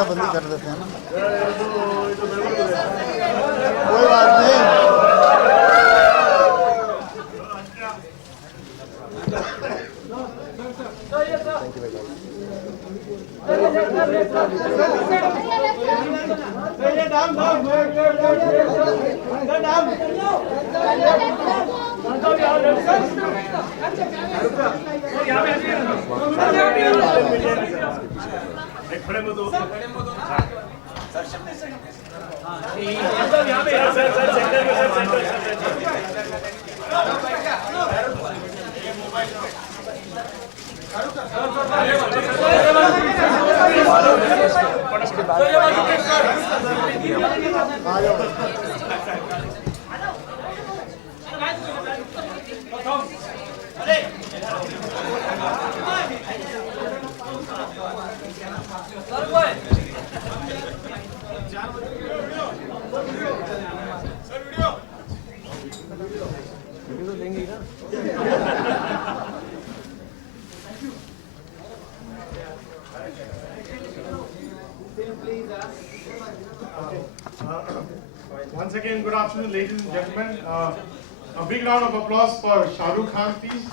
अदला बदली कर देते हैं ना, कोई बात नहीं। Once again, good afternoon, ladies and gentlemen. A big round of applause for Shah Rukh Khan, please.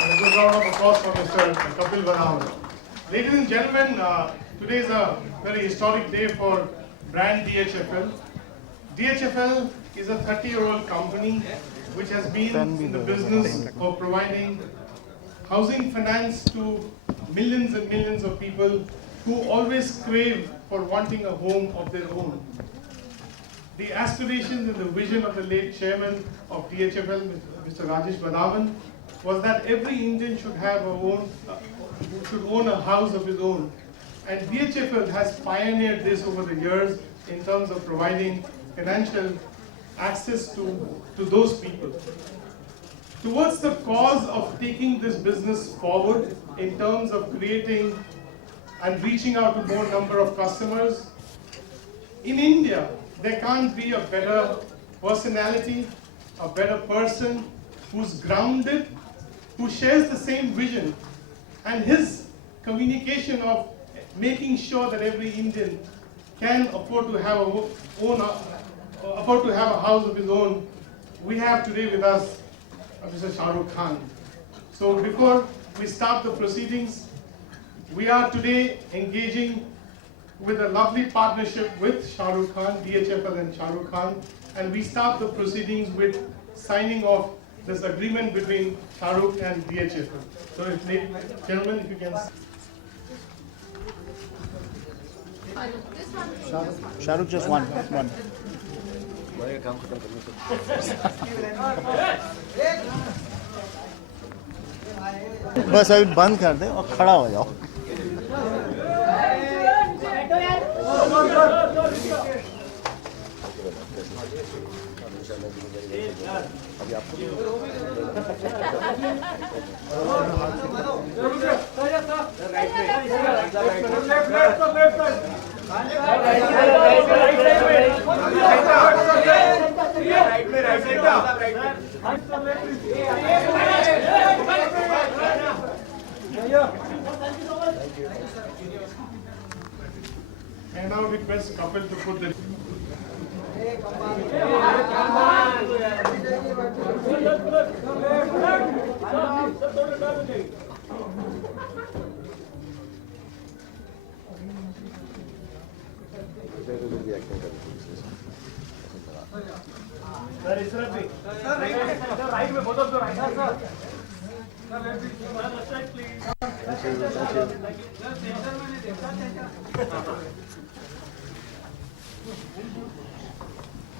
And a good round of applause for Mr. Kapil Banawan. Ladies and gentlemen, today is a very historic day for brand DHFL. DHFL is a 30-year-old company which has been in the business of providing housing finance to millions and millions of people who always crave for wanting a home of their own. The aspirations and the vision of the late chairman of DHFL, Mr. Rajesh Badavan, was that every Indian should have should own a house of his own. And DHFL has pioneered this over the years in terms of providing financial access to those people. Towards the cause of taking this business forward in terms of creating and reaching out to more number of customers, in India, there can't be a better personality, a better person who's grounded, who shares the same vision, and his communication of making sure that every Indian can afford to have a house of his own. We have today with us Mr. Shah Rukh Khan. So before we start the proceedings, we are today engaging with a lovely partnership with Shah Rukh Khan, DHFL and Shah Rukh Khan, and we start the proceedings with signing off this agreement between Shah Rukh and DHFL. So, gentlemen, if you can. Shah Rukh, just one. बस अभी बंद कर दे और खड़ा हो जाओ। And now request Kapil to put the. Sir, Israt bhi. Sir, right में both of the right. Sir. Sir, left side please.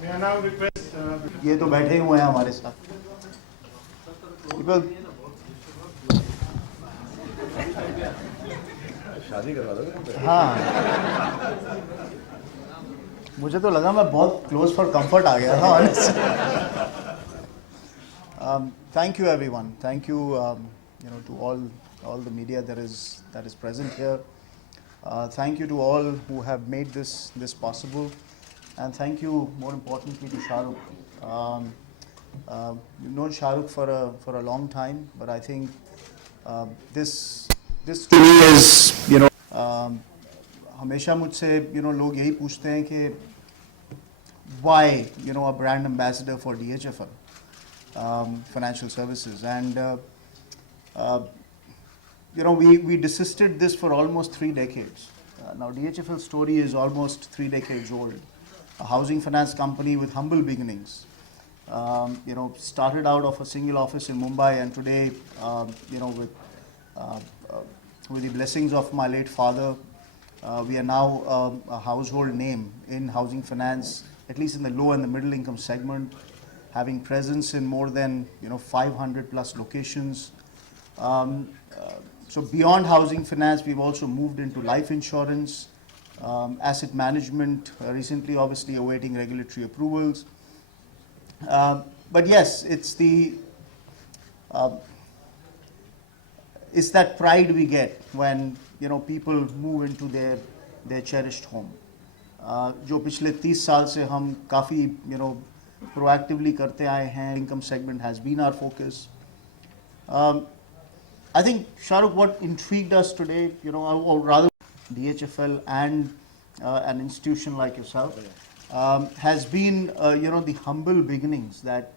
May I now request. ये तो बैठे हुए हैं हमारे साथ। शादी करवा दोगे? हाँ, मुझे तो लगा मैं बहुत क्लोज फॉर कंफर्ट आ गया था। Thank you everyone. Thank you, to all the media that is present here. Thank you to all who have made this possible, and thank you more importantly to Shah Rukh. You've known Shah Rukh for a long time, but I think this to me is हमेशा मुझसे लोग यही पूछते हैं कि why a brand ambassador for DHFL Financial Services, and we desisted this for almost 3 decades. Now DHFL story is almost 3 decades old. A housing finance company with humble beginnings. Started out of a single office in Mumbai, and today, with the blessings of my late father, we are now a household name in housing finance, at least in the low and the middle income segment, having presence in more than 500 plus locations. So beyond housing finance, we've also moved into life insurance, asset management, recently obviously awaiting regulatory approvals. But yes, it's that pride we get when people move into their cherished home. जो पिछले 30 साल से हम काफ़ी proactively करते आए हैं. Income segment has been our focus. I think, Shahrukh, what intrigued us today, or rather DHFL and an institution like yourself, has been the humble beginnings that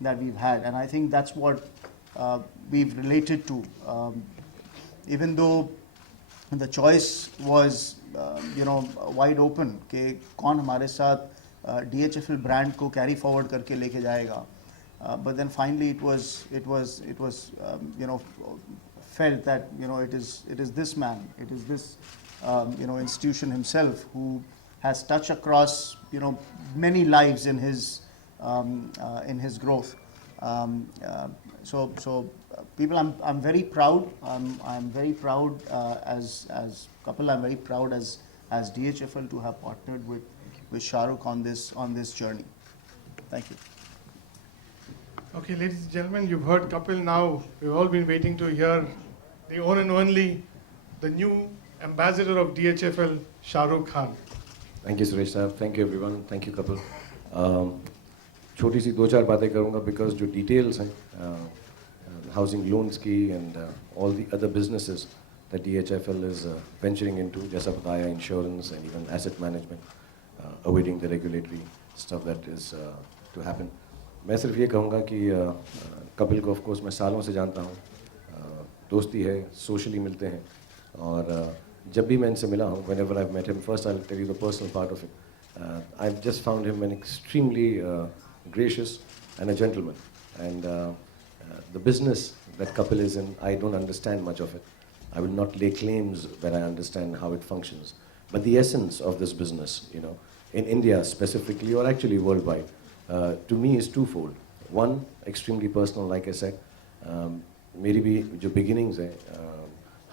we've had, and I think that's what we've related to. Even though the choice was wide open कि कौन हमारे साथ DHFL brand को carry forward करके लेके जाएगा, but then finally it was felt that it is this man, it is this institution himself who has touched across many lives in his growth. So people, I'm very proud. I'm very proud as couple. I'm very proud as DHFL to have partnered with Shahrukh on this journey. Thank you. Okay, ladies and gentlemen, you've heard Kapil now. We've all been waiting to hear the one and only, the new ambassador of DHFL, Shahrukh Khan. Thank you, Suresh Saab. Thank you, everyone. Thank you, Kapil. छोटी सी 2-4 बातें करूँगा because जो details हैं housing loans की and all the other businesses that DHFL is venturing into, जैसा बताया, insurance and even asset management, awaiting the regulatory stuff that is to happen. मैं सिर्फ ये कहूँगा कि कपिल को of course मैं सालों से जानता हूँ, दोस्ती है, socially मिलते हैं, और जब भी मैं इनसे मिला हूँ, whenever I've met him, first I'll tell you the personal part of it. I've just found him an extremely gracious and a gentleman. And the business that Kapil is in, I don't understand much of it. I will not lay claims that I understand how it functions. But the essence of this business, in India specifically, or actually worldwide, to me is twofold. One, extremely personal, like I said. मेरी भी जो beginnings हैं,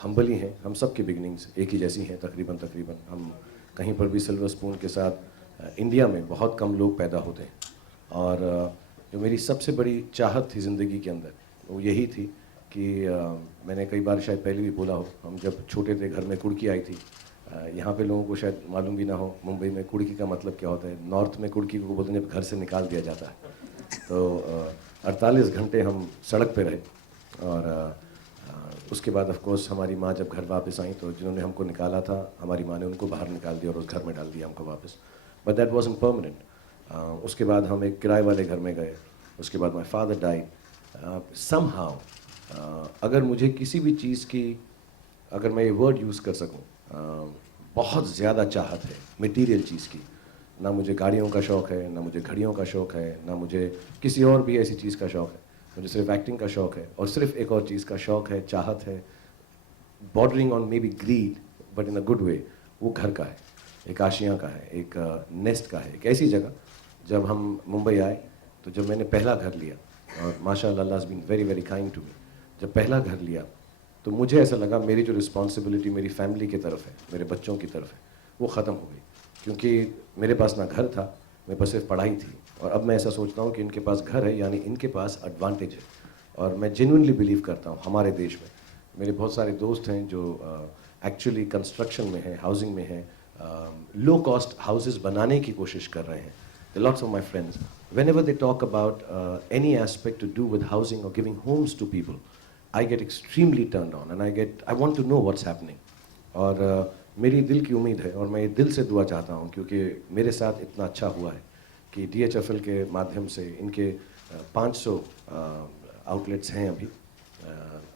humble ही हैं, हम सब की beginnings एक ही जैसी हैं तकरीबन. हम कहीं पर भी silver spoon के साथ इंडिया में बहुत कम लोग पैदा होते हैं, और जो मेरी सबसे बड़ी चाहत थी ज़िंदगी के अंदर वो यही थी कि मैंने कई बार शायद पहले भी बोला हो, हम जब छोटे थे घर में कुड़की आई थी. यहाँ पे लोगों को शायद मालूम भी ना हो मुंबई में कुड़की का मतलब क्या होता है. नॉर्थ में कुड़की को बोलते हैं जब घर से निकाल दिया जाता है. तो 48 घंटे हम सड़क पे रहे, और उसके बाद ऑफ कोर्स हमारी माँ जब घर वापस आई तो जिन्होंने हमको निकाला था, हमारी माँ ने उनको बाहर निकाल दिया और उस घर में डाल दिया हमको वापस. But that wasn't permanent. उसके बाद हम एक किराए वाले घर में गए. उसके बाद माई फादर डाइड. समहाउ अगर मुझे किसी भी चीज़ की, अगर मैं ये वर्ड यूज़ कर सकूं, बहुत ज़्यादा चाहत है मटेरियल चीज़ की. ना मुझे गाड़ियों का शौक़ है, ना मुझे घड़ियों का शौक़ है, ना मुझे किसी और भी ऐसी चीज़ का शौक़ है. मुझे सिर्फ एक्टिंग का शौक़ है, और सिर्फ एक और चीज़ का शौक़ है, चाहत है, bordering on maybe greed, but in a good way. वो घर का है, एक आशियाँ का है, एक नेस्ट का है, एक ऐसी जगह. जब हम मुंबई आए तो जब मैंने पहला घर लिया, और माशाअल्लाह Allah has been very very kind to me, जब पहला घर लिया तो मुझे ऐसा लगा मेरी जो रिस्पॉन्सिबिलिटी मेरी फैमिली की तरफ है, मेरे बच्चों की तरफ है, वो ख़त्म हो गई. क्योंकि मेरे पास ना घर था, मेरे पास सिर्फ पढ़ाई थी. और अब मैं ऐसा सोचता हूँ कि इनके पास घर है, यानी इनके पास एडवांटेज है. और मैं जेन्युइनली बिलीव करता हूँ हमारे देश में, मेरे बहुत सारे दोस्त हैं जो एक्चुअली कंस्ट्रक्शन में हैं, हाउसिंग में हैं, लो कॉस्ट हाउसेस बनाने की कोशिश कर रहे हैं. Lots of my friends, whenever they talk about any aspect to do with housing or giving homes to people, I get extremely turned on, and I want to know what's happening. और मेरी दिल की उम्मीद है और मैं ये दिल से दुआ चाहता हूँ, क्योंकि मेरे साथ इतना अच्छा हुआ है कि DHFL के माध्यम से इनके 500 आउटलेट्स हैं अभी,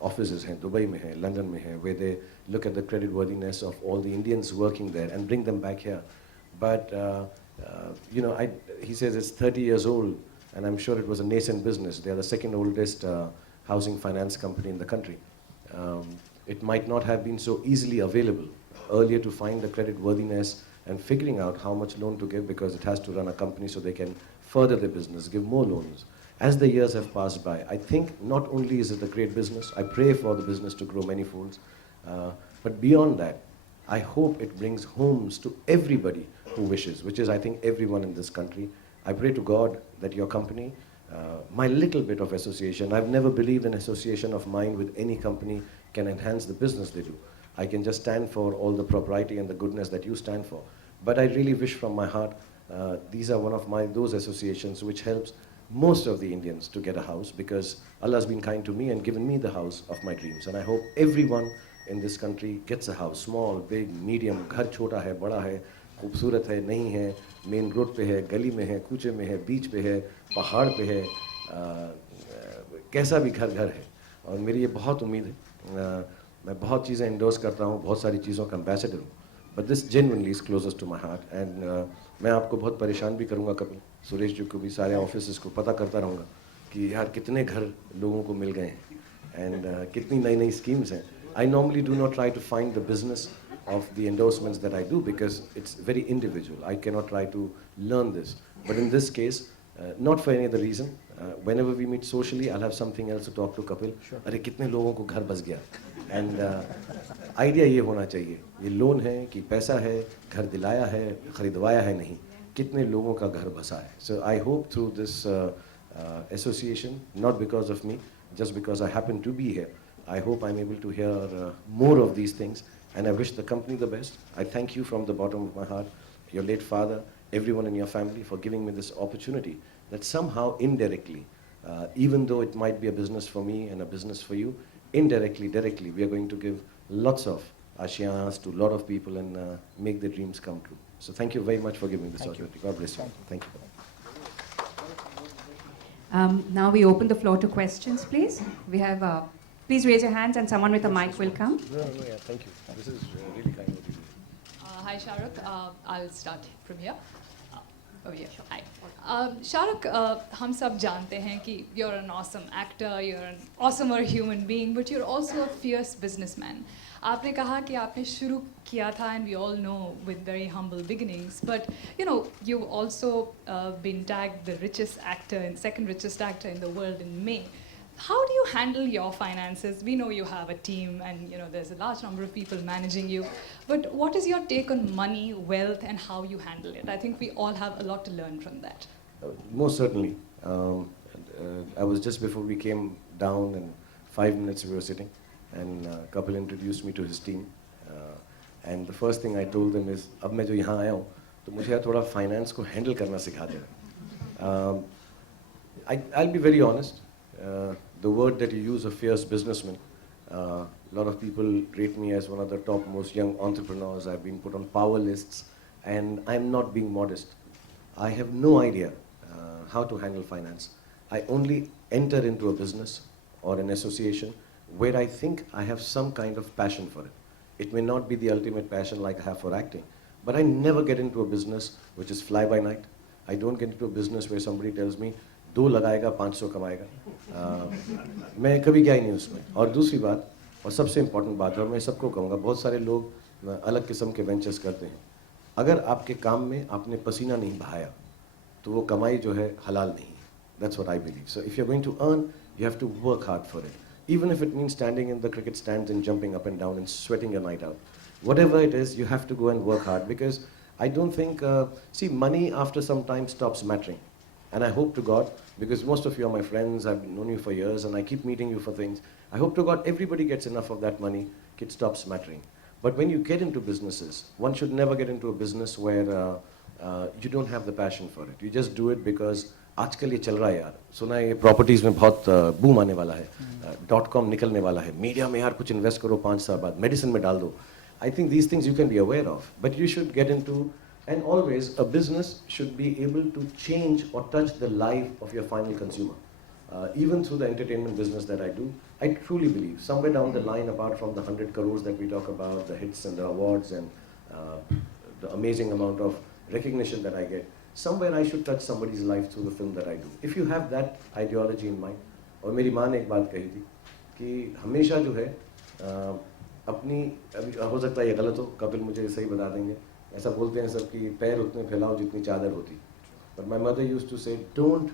ऑफिसेज हैं, दुबई में हैं, लंदन में हैं, where they look at the credit worthiness of all the Indians working there and bring them back here. But you know, he says it's 30 years old, and I'm sure it was a nascent business. They are the second oldest housing finance company in the country. It might not have been so easily available earlier to find the credit worthiness and figuring out how much loan to give, because it has to run a company so they can further their business, give more loans. As the years have passed by, I think not only is it a great business, I pray for the business to grow many folds, but beyond that, I hope it brings homes to everybody who wishes, which is, I think, everyone in this country. I pray to God that your company, my little bit of association, I've never believed an association of mine with any company can enhance the business they do. I can just stand for all the propriety and the goodness that you stand for. But I really wish from my heart, these are one of those associations which helps most of the Indians to get a house, because Allah has been kind to me and given me the house of my dreams. And I hope everyone in this country gets a house, small, big, medium, घर छोटा है, बड़ा है, खूबसूरत है, नहीं है, main road पे है, गली में है, कूचे में है, बीच पे है, पहाड़ पे है, कैसा भी घर है. और मेरी ये बहुत उम्मीद है. मैं बहुत चीज़ें इंडोर्स करता हूँ, बहुत सारी चीज़ों का एम्बेसडर हूँ, but this genuinely is closest to my heart. And मैं आपको बहुत परेशान भी करूँगा कभी, सुरेश जी को भी, सारे ऑफिस को पता करता रहूँगा कि यार कितने घर लोगों को मिल गए हैं एंड कितनी नई नई स्कीम्स हैं. I normally do not try to find the business of the endorsements that I do, because it's very individual. I cannot try to learn this. But in this case, not for any other reason, whenever we meet socially, I'll have something else to talk to Kapil. अरे कितने लोगों को घर बस गया. And idea ये होना चाहिए, ये लोन है कि पैसा है, घर दिलाया है, खरीदवाया है नहीं, कितने लोगों का घर बसा है. So I hope through this association, not because of me, just because I happen to be here, I hope I'm able to hear more of these things, and I wish the company the best. I thank you from the bottom of my heart, your late father, everyone in your family, for giving me this opportunity that somehow indirectly, even though it might be a business for me and a business for you, indirectly, directly, we are going to give lots of ashiyanas to a lot of people and make their dreams come true. So thank you very much for giving me this opportunity. God bless you. Thank you. Now we open the floor to questions, please. We have, please raise your hands and someone with a mic will come. No, yeah, thank you. This is really kind of you. Hi, Shahrukh. I'll start from here. Oh, yeah. Hi. Shahrukh, हम सब जानते हैं कि you're an awesome actor, you're an awesomer human being, but you're also a fierce businessman. आपने कहा कि आपने शुरू किया था, and we all know with very humble beginnings, but you know, you've also been tagged the richest actor and second richest actor in the world in May. How do you handle your finances? We know you have a team and you know there's a large number of people managing you, but what is your take on money, wealth, and how you handle it? I think we all have a lot to learn from that. Most certainly. I was just before we came down, in 5 minutes we were sitting, and Kapil introduced me to his team. And the first thing I told them is, अब मैं जो यहाँ आया हूँ, तो मुझे थोड़ा finance को handle करना सिखा देना. I'll be very honest. The word that you use, a fierce businessman, a lot of people rate me as one of the top most young entrepreneurs. I've been put on power lists, and I'm not being modest. I have no idea how to handle finance. I only enter into a business or an association where I think I have some kind of passion for it. It may not be the ultimate passion like I have for acting, but I never get into a business which is fly by night. I don't get into a business where somebody tells me, 2 लगाएगा 500 कमाएगा. मैं कभी गया ही नहीं उसमें. और दूसरी बात, और सबसे इम्पोर्टेंट बात है, और मैं सबको कहूँगा, बहुत सारे लोग अलग किस्म के वेंचर्स करते हैं. अगर आपके काम में आपने पसीना नहीं बहाया, तो वो कमाई जो है हलाल नहीं है. That's what I believe. So if you're going to earn, you have to work hard for it. Even if it means standing in the cricket stands and jumping up and down and sweating your night out. Whatever it is, you have to go and work hard, because I don't think, see, money after some time stops mattering. And I hope to God, because most of you are my friends, I've known you for years, and I keep meeting you for things. I hope to God everybody gets enough of that money, it stops mattering. But when you get into businesses, one should never get into a business where you don't have the passion for it. You just do it because आजकल ये चल रहा है यार. सुना है ये properties में बहुत बूम आने वाला है, .com निकलने वाला है, मीडिया में यार कुछ इन्वेस्ट करो 5 साल बाद, मेडिसिन में डाल दो. I think these things you can be aware of, but you should get into, and always a business should be able to change or touch the life of your final consumer. Even through the entertainment business that I do, I truly believe somewhere down the line, apart from the 100 crores that we talk about, the hits and the awards and the amazing amount of recognition that I get, somewhere I should touch somebody's life through the film that I do. If you have that ideology in mind, और मेरी माँ ने एक बात कही थी कि हमेशा जो है अपनी, अभी हो सकता है ये गलत हो, कपिल मुझे सही बता देंगे, ऐसा बोलते हैं सब कि पैर उतने फैलाओ जितनी चादर होती, but my mother used to say, don't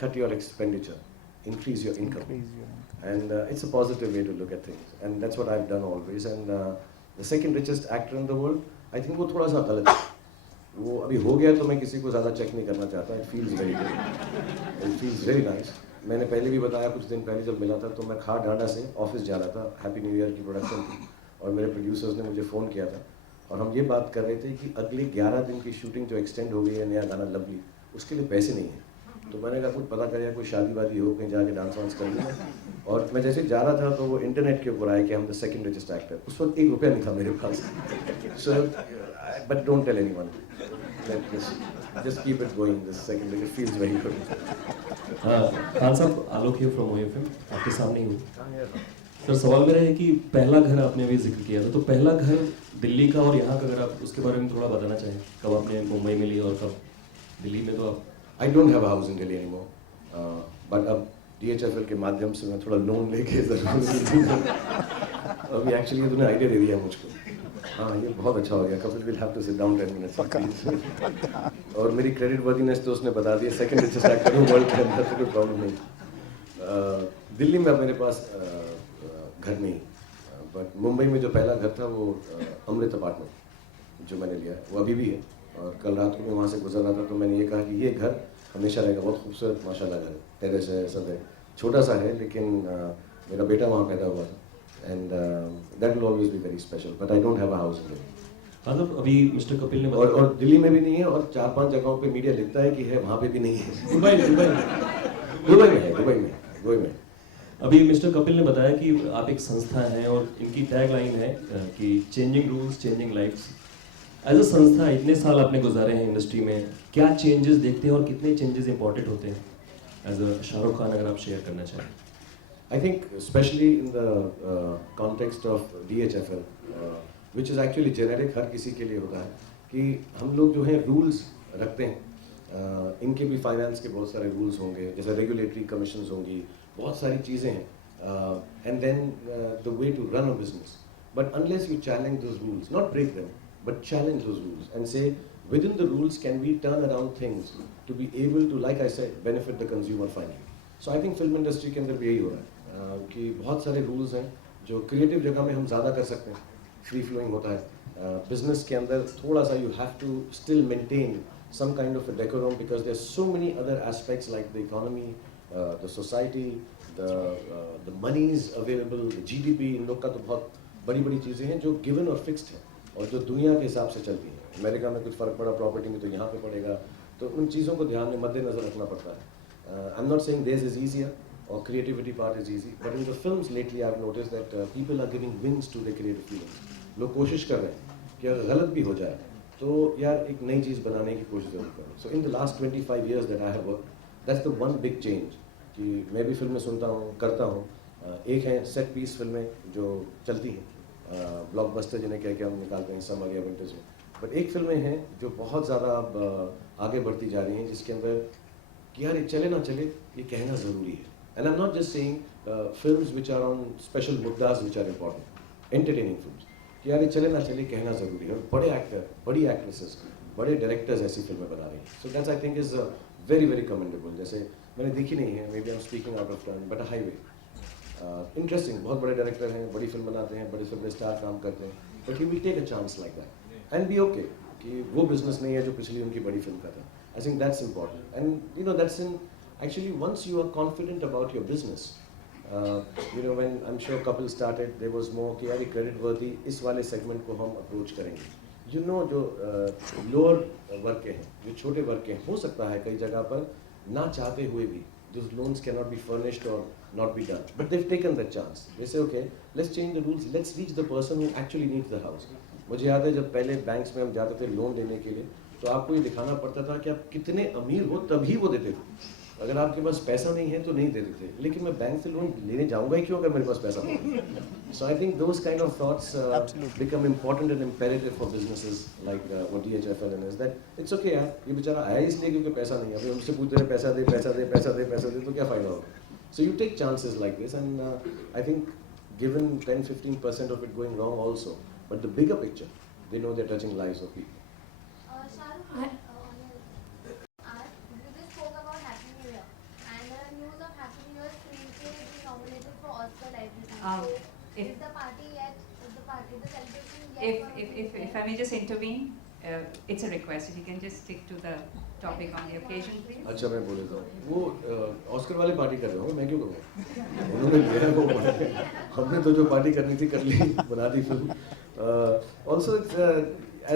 cut your expenditure, increase your income. And it's a positive way to look at things, and that's what I've done always. And the second richest actor in the world, I think वो थोड़ा सा गलत है. वो अभी हो गया तो मैं किसी को ज़्यादा चेक नहीं करना चाहता. It feels very good. It feels very nice. मैंने पहले भी बताया, कुछ दिन पहले जब मिला था तो मैं खार डांडा से ऑफिस जा रहा था, हैप्पी न्यू ईयर की प्रोडक्शन थी, और मेरे प्रोड्यूसर्स ने मुझे फ़ोन किया था और हम ये बात कर रहे थे कि अगले 11 दिन की शूटिंग जो एक्सटेंड हो गई है नया गाना लवली, उसके लिए पैसे नहीं हैं. तो मैंने कहा कुछ पता कर, या कोई शादी वादी हो, कहीं जाके डांस वांस कर लिया. और मैं जैसे जा रहा था तो वो इंटरनेट के ऊपर आया कि हम द सेकंड रिचेस्ट एक्टर. उस वक्त ₹1 नहीं था मेरे पास. So but don't tell anyone, just keep it going. The second it feels very good. Khan साहब, आलोक हियर फ्रॉम OFM, आपके सामने ही हूँ. सर, सवाल मेरा है कि पहला घर आपने अभी जिक्र किया था, तो पहला घर दिल्ली का और यहाँ का, अगर आप उसके बारे में थोड़ा बताना चाहें, कब आपने मुंबई में लिया और कब दिल्ली में? तो आप I don't have a house in Delhi anymore, but अब DHFL के माध्यम से मैं थोड़ा लोन लेके अभी एक्चुअली तूने आइडिया दे दिया मुझको. हाँ, ये बहुत अच्छा हो गया. Kapil will have to sit down 10 minutes please. और मेरी क्रेडिट वर्दीनेस तो उसने बता दिया, सेकंड रिचेस्ट एक्टर हूँ वर्ल्ड के अंदर, तो कोई प्रॉब्लम नहीं. दिल्ली में अब मेरे पास घर नहीं, बट मुंबई में जो पहला घर था वो अमृत अपार्टमेंट जो मैंने लिया वो अभी भी है. और कल रात को मैं वहाँ से गुजर रहा था तो मैंने ये कहा कि ये घर हमेशा रहेगा. बहुत खूबसूरत माशाल्लाह घर है, टेरेस है, सब है, छोटा सा है, लेकिन मेरा बेटा वहाँ पैदा हुआ था. And that will always be very special, but I don't have a house in Delhi. मतलब अभी मिस्टर कपिल ने और दिल्ली में भी नहीं है, और 4-5 जगहों पे मीडिया लिखता है कि है, वहाँ पे भी नहीं है. दुबई में. अभी मिस्टर कपिल ने बताया कि आप एक संस्था हैं और इनकी टैग लाइन है कि changing rules changing lives. As a संस्था इतने साल आपने गुजारे हैं इंडस्ट्री में, क्या चेंजेस देखते हैं और कितने चेंजेस इंपॉर्टेंट होते हैं एज अ शाहरुख खान, अगर आप शेयर करना चाहें? I think especially in the context of DHFL, which is actually generic, हर किसी के लिए होता है कि हम लोग जो है रूल्स रखते हैं. इनके भी फाइनेंस के बहुत सारे रूल्स होंगे, जैसे रेगुलेटरी कमीशंस होंगी, बहुत सारी चीज़ें हैं. And then the way to run a business. But unless you challenge those rules, not break them, but challenge those rules and say within the rules can we turn around things to be able to, like I said, benefit the consumer finally. So I think film industry के अंदर भी यही हो रहा है कि बहुत सारे rules हैं जो creative जगह में हम ज़्यादा कर सकते हैं, free flowing होता है. Business के अंदर थोड़ा सा you have to still maintain some kind of a decorum because there's so many other aspects like the economy, the society, the monies available, the GDP. इन लोग का तो बहुत बड़ी चीज़ें हैं जो given और fixed हैं और जो दुनिया के हिसाब से चलती है. अमेरिका में कुछ फ़र्क पड़ा प्रॉपर्टी में तो यहाँ पे पड़ेगा, तो उन चीज़ों को ध्यान में मद्देनज़र रखना पड़ता है. I am not saying this is easier और creativity part is easy, but in the films lately I have noticed that people are giving wings to the creative feelings. लोग कोशिश कर रहे हैं कि अगर गलत भी हो जाए तो यार एक नई चीज़ बनाने की कोशिश जरूर करें. So in the last 25 years that I have work, that's the one big change कि मैं भी फिल्में सुनता हूँ, करता हूँ. एक है सेट पीस फिल्में जो चलती हैं, ब्लॉकबस्टर जिन्हें कह के हम निकालते हैं, सम आ गया विंटर्स में. बट एक फिल्में हैं जो बहुत ज़्यादा अब आगे बढ़ती जा रही हैं जिसके अंदर कि यार ये चले ना चले ये कहना ज़रूरी है. And I am not just saying films which are on special मुद्दास which are important, entertaining films, कि यार ये चले ना चले कहना ज़रूरी है. बड़े एक्टर, बड़ी एक्ट्रेसेस, बड़े डायरेक्टर्स ऐसी फिल्में बना रही हैं. So that's I think is very very commendable. जैसे मैंने देखी नहीं है, maybe I am speaking out of turn, but highway interesting, बहुत बड़े डायरेक्टर हैं, बड़ी फिल्म बनाते हैं, बड़े फिल्म स्टार काम करते हैं, but he will take a chance like that and be okay कि वो बिजनेस नहीं है जो पिछली उनकी बड़ी फिल्म का था. I think that's important. And you know that's in actually once you are confident about your business, you know when I am sure Kapil started there was more कि यार क्रेडिट वर्दी इस वाले सेगमेंट को हम अप्रोच करेंगे. यू नो जो lower वर्ग के हैं, जो छोटे वर्ग के हैं, हो सकता है कई जगह पर ना चाहते हुए भी those loans cannot be furnished or not be done. But they've taken that chance. They say, okay, let's change the rules. Let's reach the person who actually needs the house. मुझे याद है जब पहले बैंक्स में हम जाते थे loan लेने के लिए, तो आपको ये दिखाना पड़ता था कि आप कितने अमीर हो तभी वो देते थे. अगर आपके पास पैसा नहीं है तो नहीं देते थे. लेकिन मैं बैंक से लोन लेने जाऊंगा ही क्यों अगर मेरे पास पैसा नहीं है. So I think those kind of thoughts become important and imperative for businesses like what DHFL is, that it's okay यार, ये बेचारा आया इसलिए क्योंकि पैसा नहीं है. अभी हमसे पूछते रहे पैसा दे पैसा दे पैसा दे पैसा दे तो क्या फायदा होगा. So you take chances like this, and I think given 10-15% of it going wrong also, but the bigger picture, they know they're touching lives of people. Shahrukh, you just spoke about Happy New Year, and there are news of Happy New Year screenplay being nominated for Oscar Library. So, is the party yet? Is the party the celebration yet? If I may just intervene, it's a request. If you can just stick to the topic on the occasion, please. अच्छा मैं बोल देता हूँ. वो Oscar वाले party कर रहे हो, मैं क्यों करूँ? उन्होंने लिया वो पार्टी. हमने तो जो पार्टी करनी थी कर ली, बना दी film. Also it's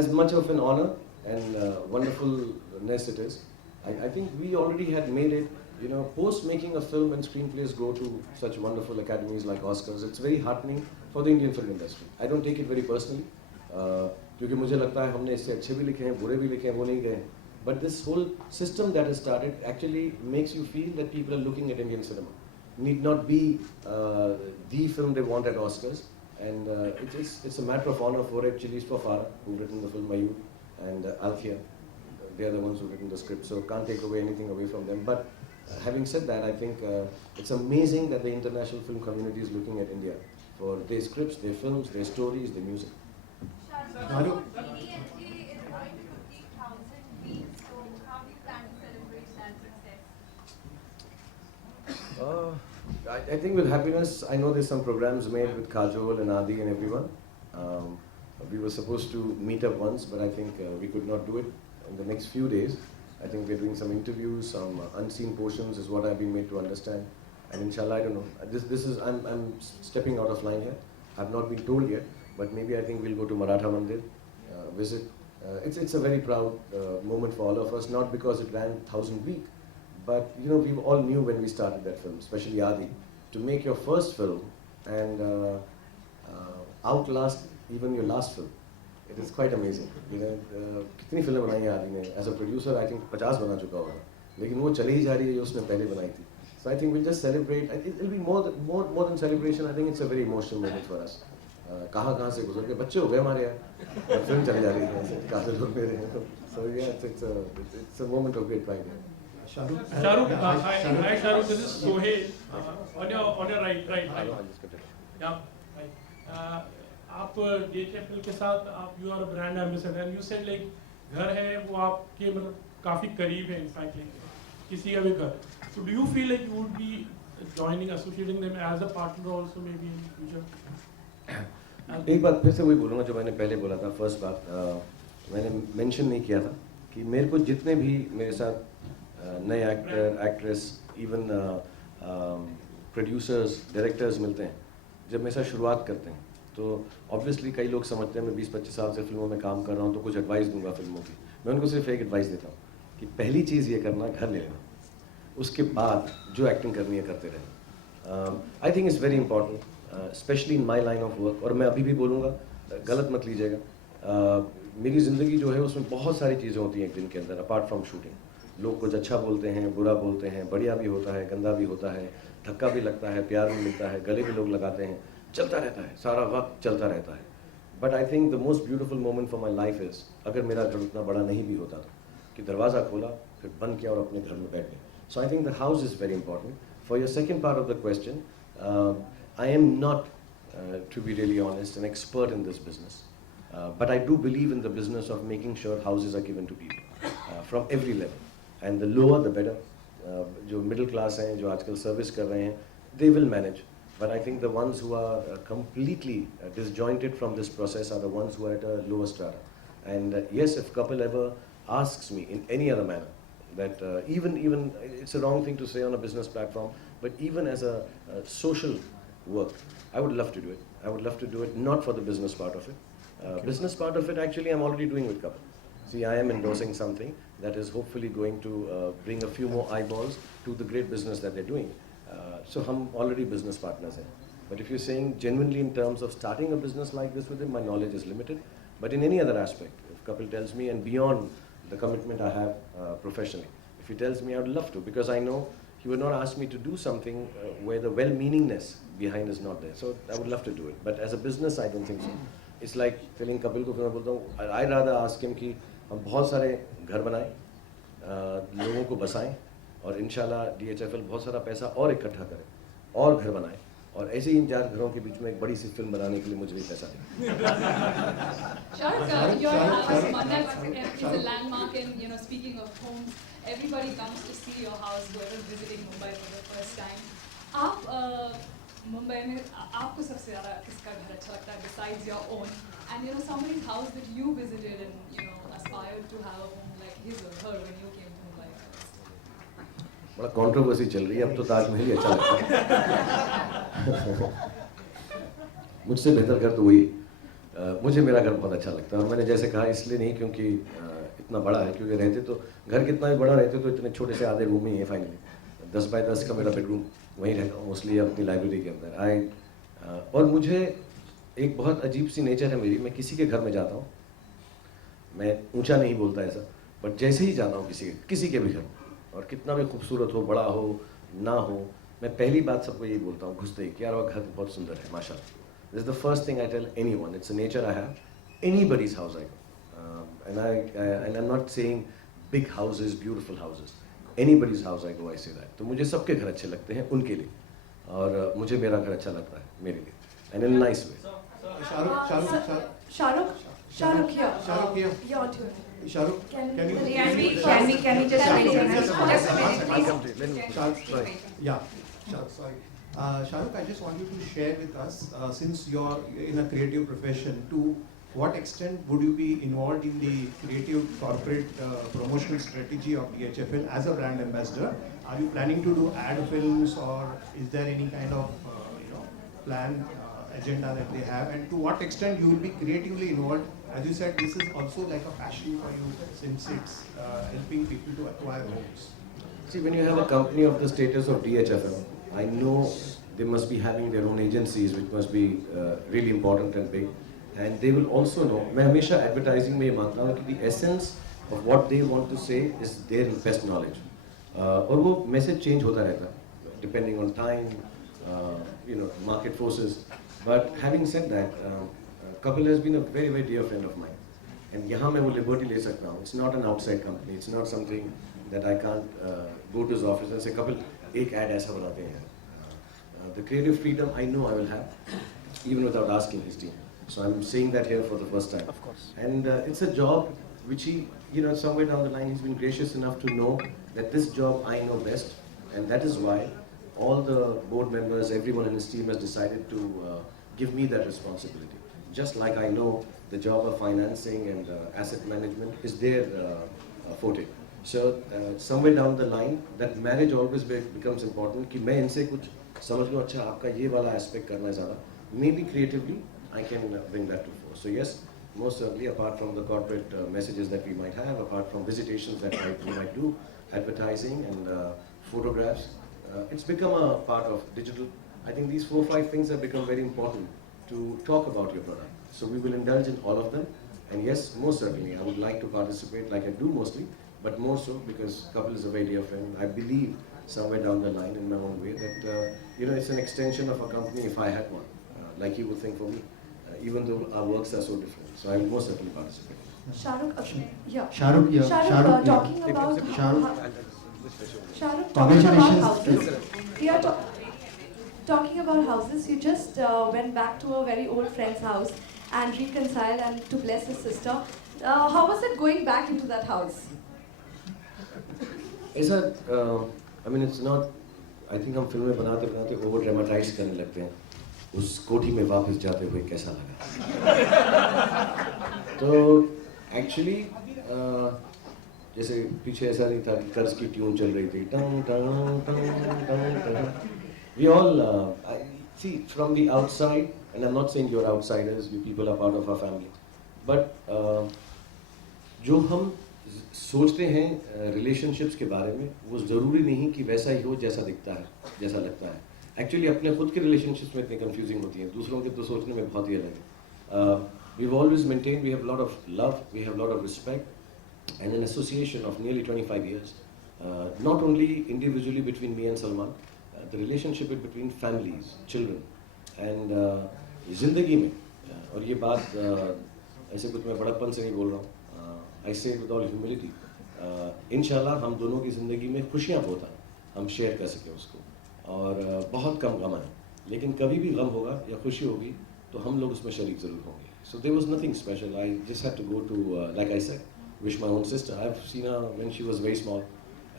as much of an honor and wonderfulness it is. I think we already had made it. You know, post making a film and screenplays go to such wonderful academies like Oscars. It's very heartening for the Indian film industry. I don't take it very personally, क्योंकि मुझे लगता है हमने इससे अच्छे भी लिखे हैं, बुरे भी लिखे हैं, वो नहीं गए. But this whole system that has started actually makes you feel that people are looking at Indian cinema. Need not be the film they want at Oscars, and it's a matter of honor for actually for Farah, who've written the film Mayur, and Althea. They are the ones who've written the script, so can't take away anything away from them. But having said that, I think it's amazing that the international film community is looking at India for their scripts, their films, their stories, their music. Shahrukh, DDLJ is going to 50,000 views, so how do you plan to celebrate that success? I think with happiness, I know there's some programs made with Kajol and Adi and everyone. We were supposed to meet up once, but I think we could not do it in the next few days. I think we're doing some interviews, some unseen portions is what I've been made to understand. And inshallah, I don't know. This is I'm stepping out of line here. I've not been told yet, but maybe I think we'll go to Maratha Mandir, visit. It's a very proud moment for all of us, not because it ran 1,000 week, but you know we all knew when we started that film, especially Adi, to make your first film and outlast even your last film. It is quite amazing. You know, कितनी फिल्में बनाई हैं आदि ने. As a producer, I think 50 बना चुका होगा. लेकिन वो चली ही जा रही है जो उसने पहले बनाई थी. So I think we'll just celebrate. It'll be more than celebration. I think it's a very emotional moment for us. कहाँ से गुजर के बच्चे हो गए हमारे यार. फिल्म चली जा रही है. काफी लोग मेरे हैं. So yeah, it's a moment of great pride. Shahrukh, hi Shahrukh, this is Sohail. On your right. I'll just continue. Yeah, right. आप DHFL के साथ आप you are a brand ambassador and you said like घर है वो आपके मतलब काफी करीब है in fact like किसी का भी घर. So do you feel like you would be associating them as a partner also maybe in future? एक बात फिर से वही बोलूँगा जो मैंने पहले बोला था. फर्स्ट बात मैंने मेंशन नहीं किया था कि मेरे को जितने भी मेरे साथ नए actor actress even producers directors मिलते हैं जब मेरे साथ शुरुआत करते हैं तो ऑब्वियसली कई लोग समझते हैं मैं 20-25 साल से फिल्मों में काम कर रहा हूँ तो कुछ एडवाइस दूंगा फिल्मों की. मैं उनको सिर्फ एक एडवाइस देता हूँ कि पहली चीज़ ये करना घर ले लेना, उसके बाद जो एक्टिंग करनी है करते रहना. I think it's very important specially in my line of work. और मैं अभी भी बोलूँगा, गलत मत लीजिएगा, मेरी ज़िंदगी जो है उसमें बहुत सारी चीज़ें होती हैं एक दिन के अंदर अपार्ट फ्रॉम शूटिंग. लोग कुछ अच्छा बोलते हैं, बुरा बोलते हैं, बढ़िया भी होता है, गंदा भी होता है, धक्का भी लगता है, प्यार भी मिलता है, गले भी लोग लगाते हैं, चलता रहता है, सारा वक्त चलता रहता है. But I think the most beautiful moment for my life is अगर मेरा घर उतना बड़ा नहीं भी होता कि दरवाज़ा खोला फिर बंद किया और अपने घर में बैठ गए. So I think the house is very important. For your second part of the question, I am not to be really honest an expert in this business, but I do believe in the business of making sure houses are given to people from every level, and the lower the better. जो middle class हैं, जो आजकल service कर रहे हैं, they will manage. But I think the ones who are completely disjointed from this process are the ones who are at a lower strata. And yes, if couple ever asks me in any other manner that even it's a wrong thing to say on a business platform, but even as a social work, I would love to do it. I would love to do it not for the business part of it. Business part of it actually I'm already doing with couple. See, I am endorsing something that is hopefully going to bring a few more eyeballs to the great business that they're doing. So हम already business partners हैं. But if you're saying genuinely in terms of starting a business like this with him, my knowledge is limited. But in any other aspect, if Kapil tells me, and beyond the commitment I have professionally, if he tells me, I would love to, because I know he would not ask me to do something where the well-meaningness behind is not there. So I would love to do it. But as a business, I don't think so. It's like telling Kapil को फिर मैं बोलता हूँ, I rather ask him कि हम बहुत सारे घर बनाएं, लोगों को बसाएं, और इंशाल्लाह DHFL बहुत सारा पैसा और इकट्ठा करे, और घर बनाए, और ऐसे ही इन 4 घरों के बीच में एक बड़ी सी फिल्म बनाने के लिए मुझे भी पैसा दें. Shahrukh, your house, Mannat, is a landmark, and speaking of homes, everybody comes to see your house, whoever visiting Mumbai for the first time. आप मुंबई में आपको सबसे ज़्यादा किसका घर अच्छा लगता है besides your own? And somebody's house that you visited and aspired to have a home like his or her when you came to Mumbai. बड़ा कंट्रोवर्सी चल रही है, अब तो ताजमहल ही अच्छा लगता है. मुझसे बेहतर घर तो वही. मुझे मेरा घर बहुत अच्छा लगता है, और मैंने जैसे कहा इसलिए नहीं क्योंकि इतना बड़ा है, क्योंकि रहते तो घर कितना भी बड़ा रहते तो इतने छोटे से आधे रूम ही है फाइनली. 10 बाय 10 का मेरा बेडरूम, वहीं रहता हूँ मोस्टली अपनी लाइब्रेरी के अंदर. और मुझे एक बहुत अजीब सी नेचर है मेरी, मैं किसी के घर में जाता हूँ, मैं ऊंचा नहीं बोलता ऐसा, बट जैसे ही जाता हूँ किसी के भी घर, और कितना भी खूबसूरत हो, बड़ा हो, ना हो, मैं पहली बात सबको यही बोलता हूँ घुसते ही कि यार वो घर बहुत सुंदर है माशाल्लाह. This is the first thing I tell anyone. It's a nature I have. Anybody's house I go, and I'm not saying big houses, beautiful houses. Anybody's house I go, I say that. तो मुझे सबके घर अच्छे लगते हैं उनके लिए, और मुझे मेरा घर अच्छा लगता है मेरे लिए, and in a nice way. Shahrukh here. Shahrukh here. Your turn. Shahrukh, can you? Can we just raise your hands? Just a minute, please. Come to- let me- Shahrukh, Sorry. Yeah, sorry. Shahrukh, I just want you to share with us, since you're in a creative profession, to what extent would you be involved in the creative corporate promotional strategy of DHFL as a brand ambassador? Are you planning to do ad films, or is there any kind of plan, agenda that they have? And to what extent you will be creatively involved? As you said, this is also like a passion for you, since it's helping people to acquire homes. See, when you have a company of the status of DHFL, I know they must be having their own agencies, which must be really important and big. And they will also know, मैं हमेशा advertising में ये मानता हूँ कि the essence of what they want to say is their best knowledge. और वो message change होता रहता है, depending on time, market forces. But having said that, Kapil has been a very, very dear friend of mine. And यहाँ मैं वो liberty ले सकता हूँ. It's not an outside company. It's not something that I can't go to his office and say, Kapil, एक ad ऐसा बनाते हैं. The creative freedom I know I will have, even without asking his team. So I'm saying that here for the first time. Of course. And it's a job which he, somewhere down the line, he's been gracious enough to know that this job I know best. And that is why all the board members, everyone in his team has decided to give me that responsibility. Just like I know the job of financing and asset management is their forte. So somewhere down the line, that marriage always becomes important. कि मैं इनसे कुछ समझ लूँ, अच्छा आपका ये वाला aspect करना है ज़्यादा. Maybe creatively, I can bring that to fore. So yes, most certainly, apart from the corporate messages that we might have, apart from visitations that we might do, advertising and photographs, it's become a part of digital. I think these 4 or 5 things have become very important to talk about your product. So we will indulge in all of them. And yes, most certainly, I would like to participate like I do mostly, but more so because Kapil is a very dear friend. I believe somewhere down the line in my own way that, it's an extension of a company if I had one, like he would think for me, even though our works are so different. So I will most certainly participate. Shahrukh, yeah. Shahrukh here. Shahrukh, talking about Shahrukh, talking about congratulations. houses. We are talking about houses. You just went back to a very old friend's house and reconciled and to bless his sister. How was it going back into that house? ऐसा, it's not. I think हम फिल्में बनाते बनाते over dramatise करने लगते हैं. उस कोठी में वापस जाते हुए कैसा लगा? तो एक्चुअली जैसे पीछे ऐसा नहीं था कि कर्ज की ट्यून चल रही थी. टंग टंग टंग टंग टंग. We all see from the outside, and I'm not saying you're outsiders. You people are part of our family, but जो हम सोचते हैं रिलेशनशिप्स के बारे में वो ज़रूरी नहीं कि वैसा ही हो जैसा दिखता है, जैसा लगता है. एक्चुअली अपने खुद के रिलेशनशिप्स में इतनी कंफ्यूजिंग होती हैं, दूसरों के तो सोचने में बहुत ही अलग है. We've always maintained we have a lot of love, we have a lot of respect and an association of nearly 25 years. Not only individually between me and Salman, the relationship between families, children and ज़िंदगी में और ये बात ऐसे कुछ मैं बड़प्पन से नहीं बोल रहा हूँ. I say it with all humility. इंशाल्लाह हम दोनों की ज़िंदगी में खुशियाँ बहुत आए, हम शेयर कर सकें उसको और बहुत कम गम आए. लेकिन कभी भी गम होगा या खुशी होगी तो हम लोग उसमें शरीक ज़रूर होंगे. So there was nothing special. I just had to go to, like I said, wish my own sister. I've seen her when she was very small,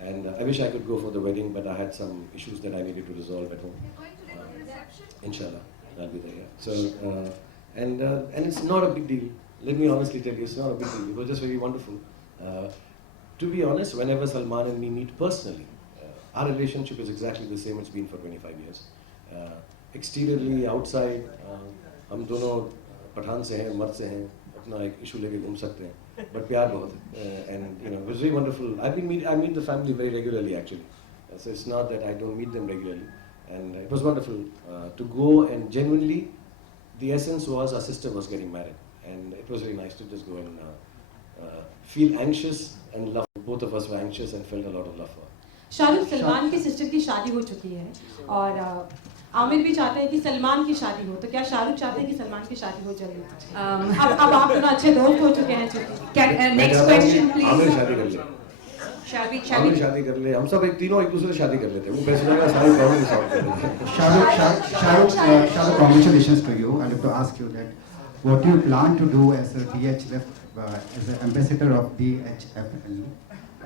and I wish I could go for the wedding, but I had some issues that I needed to resolve at home. Inshallah, I'll be there. Yeah. So, and it's not a big deal. Let me honestly tell you, it's not a big deal. It was just very wonderful. To be honest, whenever Salman and me meet personally, our relationship is exactly the same it's been for 25 years. Exteriorly, outside, हम दोनों पठान से हैं, मर्द से हैं, अपना एक issue लेके घूम सकते हैं, but प्यार बहुत है. And you know, it was very wonderful. I meet the family very regularly actually. So it's not that I don't meet them regularly. And it was wonderful to go and genuinely, the essence was our sister was getting married. And it was very nice to just go and feel anxious and love. Both of us were anxious and felt a lot of love for her. Shahrukh Salman की sister की शादी हो चुकी है और आमिर भी चाहते हैं कि सलमान की शादी हो, तो क्या शाहरुख चाहते हैं कि सलमान की शादी हो जल्दी? अब आप दोनों अच्छे दोस्त हो चुके हैं. Next question, please. आमिर शादी कर ले. आमिर शादी कर ले. हम सब तीनों एक दूसरे से शादी कर लेते हैं. वो पैसे का सारी प्रॉब्लम सॉल्व कर लेते हैं. Shahrukh, congratulations to you. I'd like to ask you that what do you plan to do as a DHF, as an ambassador of DHFL?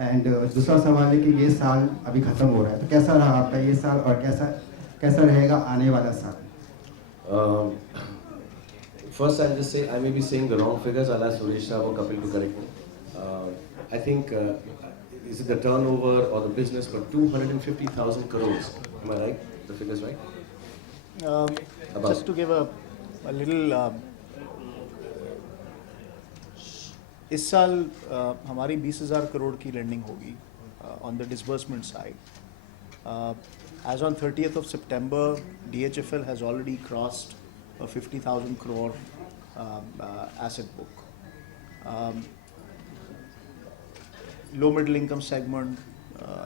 And दूसरा सवाल है कि ये साल अभी खत्म हो रहा है, तो कैसा रहा आपका ये साल और कैसा रहेगा आने वाला साल? First, I'll just say I may be saying the wrong figures. I'll ask Suresh or Kapil to correct me. I think is it the turnover or the business for 250,000 crores? Am I right? The figures right? Just to give a little, इस साल हमारी 20,000 करोड़ की lending होगी on the disbursement side. As on 30th of September, DHFL has already crossed a 50,000 crore asset book. Low middle income segment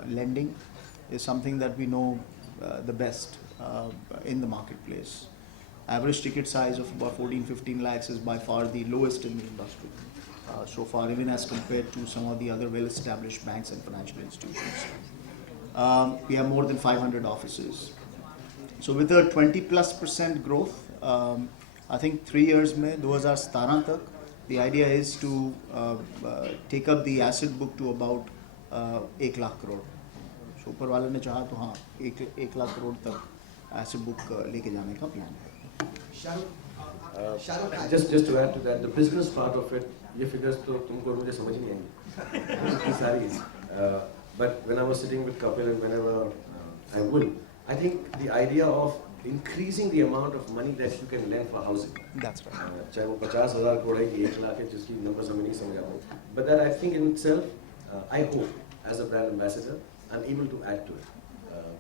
lending is something that we know the best in the marketplace. Average ticket size of about 14-15 lakhs is by far the lowest in the industry so far, even as compared to some of the other well-established banks and financial institutions. We have more than 500 offices. So with a 20+% growth, I think 3 years में 2017 तक, the idea is to take up the asset book to about 1 lakh crore. So ऊपर वाले ने चाहा तो हाँ 1 lakh crore तक asset book लेके जाने का plan है. Just to add to that, the business part of it, ये figures तो तुमको मुझे समझ नहीं आएंगी. इतनी सारी. But when I was sitting with Kapil and whenever I will, I think the idea of increasing the amount of money that you can lend for housing. That's right. चाहे वो 50,000 करोड़ है कि 1 लाख है, जिसकी numbers हमें नहीं समझ आते. But that I think in itself, I hope as a brand ambassador, I'm able to add to it.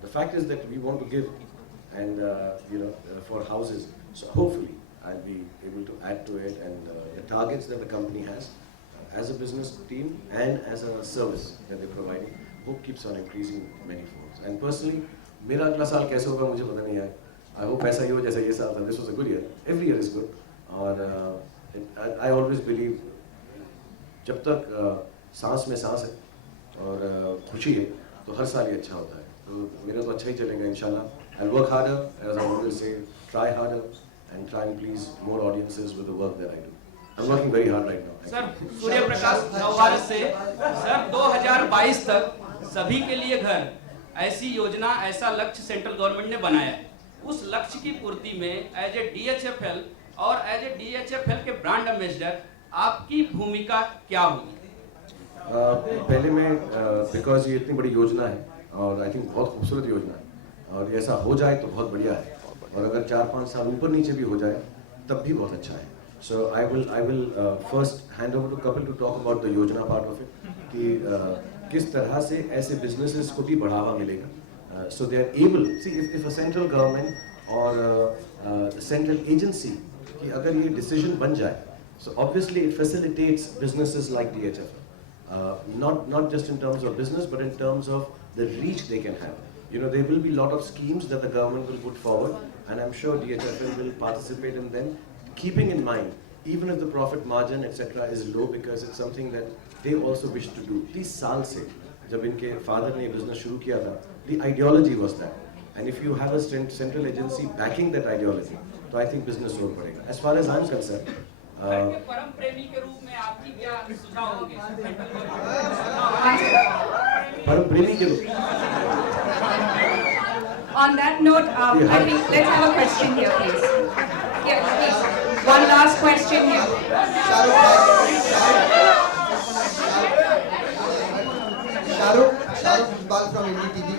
The fact is that we want to give, and for houses. So hopefully I'll be able to add to it, and the targets that the company has as a business team and as a service that they're providing, hope keeps on increasing many folds. And personally, मेरा अगला साल कैसे होगा मुझे पता नहीं है. I hope ऐसा ही हो जैसा ये साल था. This was a good year. Every year is good. और I always believe जब तक सांस में सांस है और खुशी है तो हर साल ही अच्छा होता है. तो मेरा तो अच्छा ही चलेगा इंशाल्लाह. I'll work harder, as I always say, try harder and try and please more audiences with the work that I do. I'm working very hard right now. Sir, Surya Prakash Navbharat से सर 2022 तक सभी के लिए घर ऐसी योजना, ऐसा लक्ष्य सेंट्रल गवर्नमेंट ने बनाया है. उस लक्ष्य की पूर्ति में एज ए DHFL और एज ए DHFL के ब्रांड एम्बेसडर आपकी भूमिका क्या होगी? पहले मैं बिकॉज ये इतनी बड़ी योजना है और आई थिंक बहुत खूबसूरत योजना है और ऐसा हो जाए तो बहुत बढ़िया है और अगर 4-5 साल ऊपर नीचे भी हो जाए तब भी बहुत अच्छा है. So I will first hand over to Kapil to talk about the Yojana part of it, कि किस तरह से ऐसे businesses को भी बढ़ावा मिलेगा. So they are able, see if a central government or the central agency कि अगर ये decision बन जाए, so obviously it facilitates businesses like DHFL. Not just in terms of business, but in terms of the reach they can have. You know, there will be a lot of schemes that the government will put forward, and I'm sure DHFL will participate in them, keeping in mind, even if the profit margin, etc., is low, because it's something that they also wish to do. 30 साल से जब इनके father ने business शुरू किया था, the ideology was that. And if you have a central agency backing that ideology, तो I think business और बढ़ेगा. As far as I'm concerned, परम प्रेमी के रूप में आपकी क्या सुझाव होंगे? परम प्रेमी के रूप. On that note, I think let's have a question here, please. Yeah, please. One last question here. Shahrukh Iqbal from NDTV.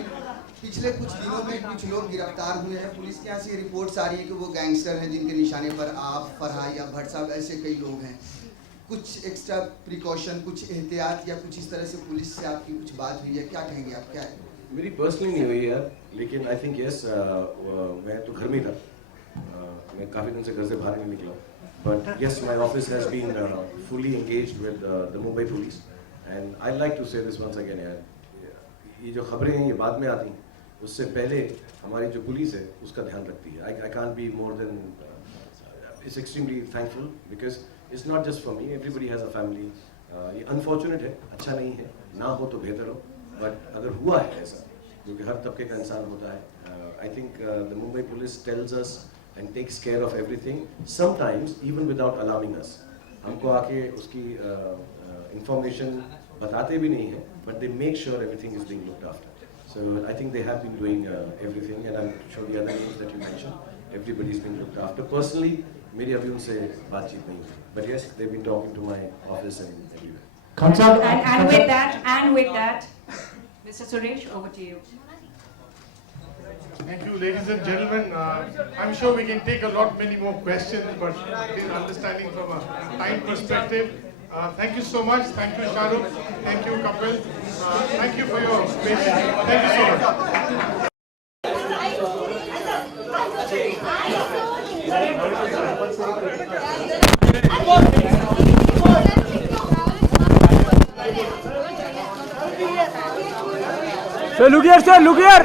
पिछले कुछ दिनों में कुछ लोग गिरफ्तार हुए हैं. पुलिस के यहाँ से रिपोर्ट्स आ रही है कि वो गैंगस्टर हैं जिनके निशाने पर आप, फरहान या भट्ट साहब ऐसे कई लोग हैं. कुछ एक्स्ट्रा प्रिकॉशन, कुछ एहतियात या कुछ इस तरह से पुलिस से आपकी कुछ बात हुई है? क्या कहेंगे आप? क्या है? मेरी पर्सनली नहीं हुई यार, लेकिन आई थिंक यस, मैं तो घर में था, मैं काफ़ी दिन से घर से बाहर नहीं निकला, but yes my office has been fully engaged with the Mumbai police, and I like to say this once again यार, ये जो खबरें हैं ये बाद में आती हैं, उससे पहले हमारी जो पुलिस है उसका ध्यान रखती है. I can't be more than it's extremely thankful because it's not just for me, everybody has a family. ये अनफॉर्चुनेट है, अच्छा नहीं है, ना हो तो बेहतर हो, बट अगर हुआ है ऐसा, क्योंकि हर तबके का इंसान होता है, I think the Mumbai police tells us and takes care of everything, sometimes even without allowing us. हमको आके उसकी इंफॉर्मेशन बताते भी नहीं है, but they make sure everything is being looked after. So I think they have been doing everything, and I'm sure the other names that you mentioned, everybody's been looked after. Personally, मेरी अभी उनसे बातचीत नहीं हुई, but yes, they've been talking to my office and everywhere. And with that, Mr. Suresh, over to you. Thank you, ladies and gentlemen. I'm sure we can take many more questions, but please understanding from a time perspective. Thank you so much. Thank you, Shahrukh. Thank you, Kapil. Thank you for your patience. Thank you so much. Sir, look here, sir, look here.